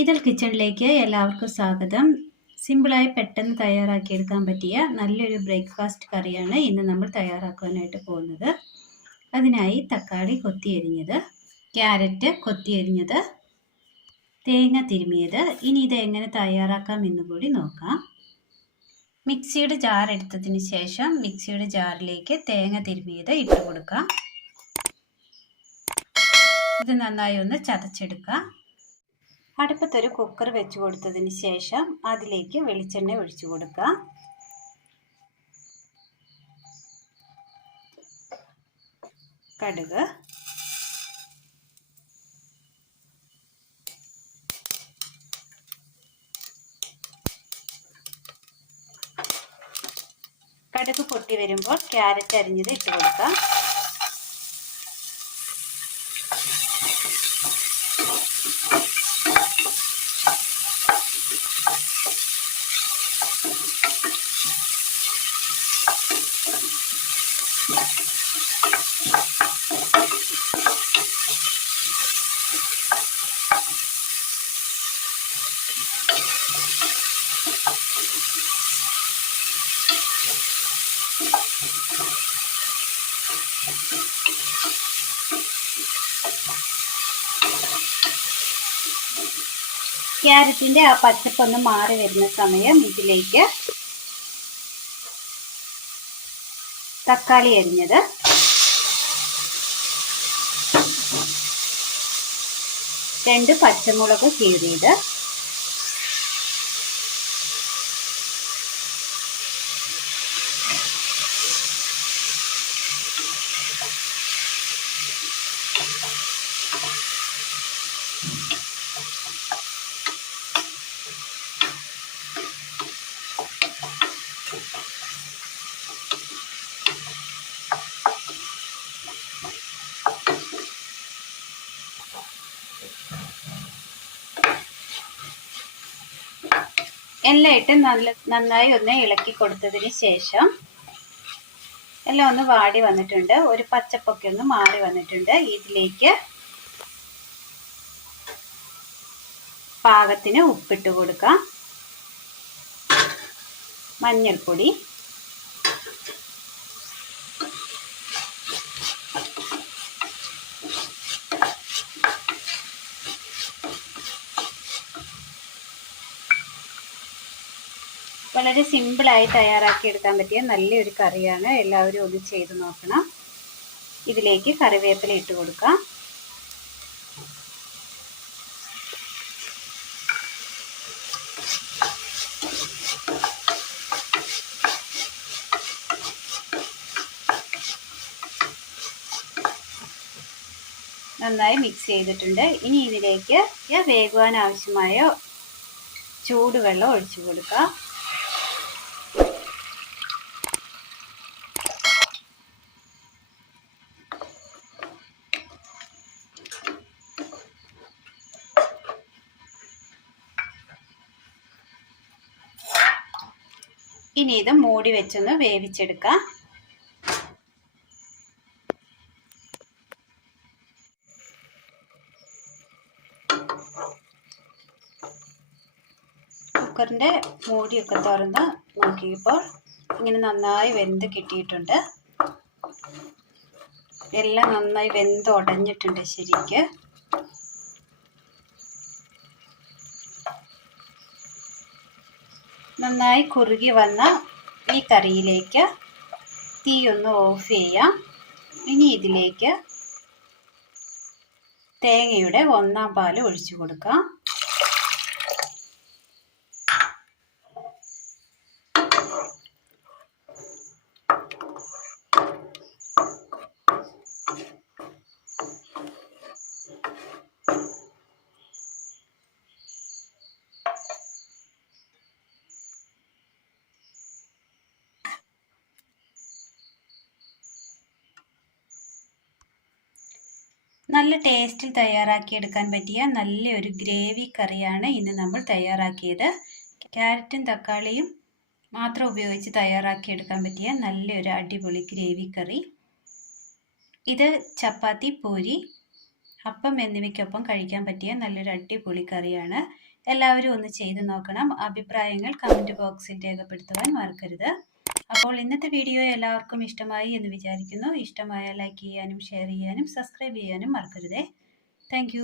Ethyl കിച്ചണിലേക്ക് എല്ലാവർക്കും സ്വാഗതം. സിമ്പിളായി പെട്ടെന്ന് തയ്യാറാക്കിയെടുക്കാൻ പറ്റിയ നല്ലൊരു ബ്രേക്ക്ഫാസ്റ്റ് കറിയാണ് ഇന്ന് നമ്മൾ തയ്യാറാക്കാനായിട്ട് പോകുന്നത്. അതിനായി തക്കാളി കൊത്തിയരിഞ്ഞത്, ക്യാരറ്റ് കൊത്തിയരിഞ്ഞത്, തേങ്ങ തിരുമിയത്. ഇനി ഇത് എങ്ങനെ തയ്യാറാക്കാം എന്ന് കൂടി നോക്കാം. മിക്സിയുടെ ജാർ എടുത്തതിന് ശേഷം മിക്സിയുടെ ജാറിലേക്ക് തേങ്ങ തിരുമിയത് ഇട്ട് കൊടുക്കാം. ഇത് നന്നായി ഒന്ന് ചതച്ചെടുക്കാം. അടുപ്പത്തൊരു കുക്കർ വെച്ച് കൊടുത്തതിന് ശേഷം അതിലേക്ക് വെളിച്ചെണ്ണ ഒഴിച്ചു കൊടുക്കാം. കടുക്, കടുക് പൊട്ടി വരുമ്പോൾ ക്യാരറ്റ് അരിഞ്ഞത് ഇട്ട് കൊടുക്കാം. ക്യാരറ്റിന്റെ ആ പച്ചപ്പൊന്ന് മാറി വരുന്ന സമയം ഇതിലേക്ക് തക്കാളി അരിഞ്ഞത്, രണ്ട് പച്ചമുളക് കീറിയത്, എല്ലാം ഇട്ട് നന്നായി ഒന്ന് ഇളക്കി കൊടുത്തതിന് ശേഷം എല്ലാം ഒന്ന് വാടി വന്നിട്ടുണ്ട്, ഒരു പച്ചപ്പൊക്കെ ഒന്ന് മാറി വന്നിട്ടുണ്ട്. ഇതിലേക്ക് പാകത്തിന് ഉപ്പിട്ട് കൊടുക്കാം, മഞ്ഞൾപ്പൊടി, വളരെ സിമ്പിളായി തയ്യാറാക്കിയെടുക്കാൻ പറ്റിയ നല്ലൊരു കറിയാണ്. എല്ലാവരും ഒന്ന് ചെയ്ത് നോക്കണം. ഇതിലേക്ക് കറിവേപ്പില ഇട്ട് കൊടുക്കാം. നന്നായി മിക്സ് ചെയ്തിട്ടുണ്ട്. ഇനി ഇതിലേക്ക് വേകുവാൻ ആവശ്യമായ ചൂടുവെള്ളം ഒഴിച്ചു കൊടുക്കാം. ഇനി ഇത് മൂടി വെച്ചൊന്ന് വേവിച്ചെടുക്കാം. കുക്കറിൻ്റെ മൂടിയൊക്കെ തുറന്ന് നോക്കിയപ്പോൾ ഇങ്ങനെ നന്നായി വെന്ത് കിട്ടിയിട്ടുണ്ട്. എല്ലാം നന്നായി വെന്ത് ഉടഞ്ഞിട്ടുണ്ട് ശരിക്ക്. നന്നായി കുറുകി വന്ന ഈ കറിയിലേക്ക് തീ ഒന്ന് ഓഫ് ചെയ്യാം. ഇനി ഇതിലേക്ക് തേങ്ങയുടെ 1/4 പാൽ ഒഴിച്ചു കൊടുക്കാം. നല്ല ടേസ്റ്റിൽ തയ്യാറാക്കിയെടുക്കാൻ പറ്റിയ നല്ലൊരു ഗ്രേവി കറിയാണ് ഇന്ന് നമ്മൾ തയ്യാറാക്കിയത്. ക്യാരറ്റും തക്കാളിയും മാത്രം ഉപയോഗിച്ച് തയ്യാറാക്കിയെടുക്കാൻ പറ്റിയ നല്ലൊരു അടിപൊളി ഗ്രേവി കറി. ഇത് ചപ്പാത്തി, പൂരി, അപ്പം എന്നിവയ്ക്കൊപ്പം കഴിക്കാൻ പറ്റിയ നല്ലൊരു അടിപൊളി കറിയാണ്. എല്ലാവരും ഒന്ന് ചെയ്തു നോക്കണം. അഭിപ്രായങ്ങൾ കമൻറ്റ് ബോക്സിൽ രേഖപ്പെടുത്തുവാൻ മറക്കരുത്. അപ്പോൾ ഇന്നത്തെ വീഡിയോ എല്ലാവർക്കും ഇഷ്ടമായി എന്ന് വിചാരിക്കുന്നു. ഇഷ്ടമായാൽ ലൈക്ക് ചെയ്യാനും ഷെയർ ചെയ്യാനും സബ്സ്ക്രൈബ് ചെയ്യാനും മറക്കരുതേ. താങ്ക്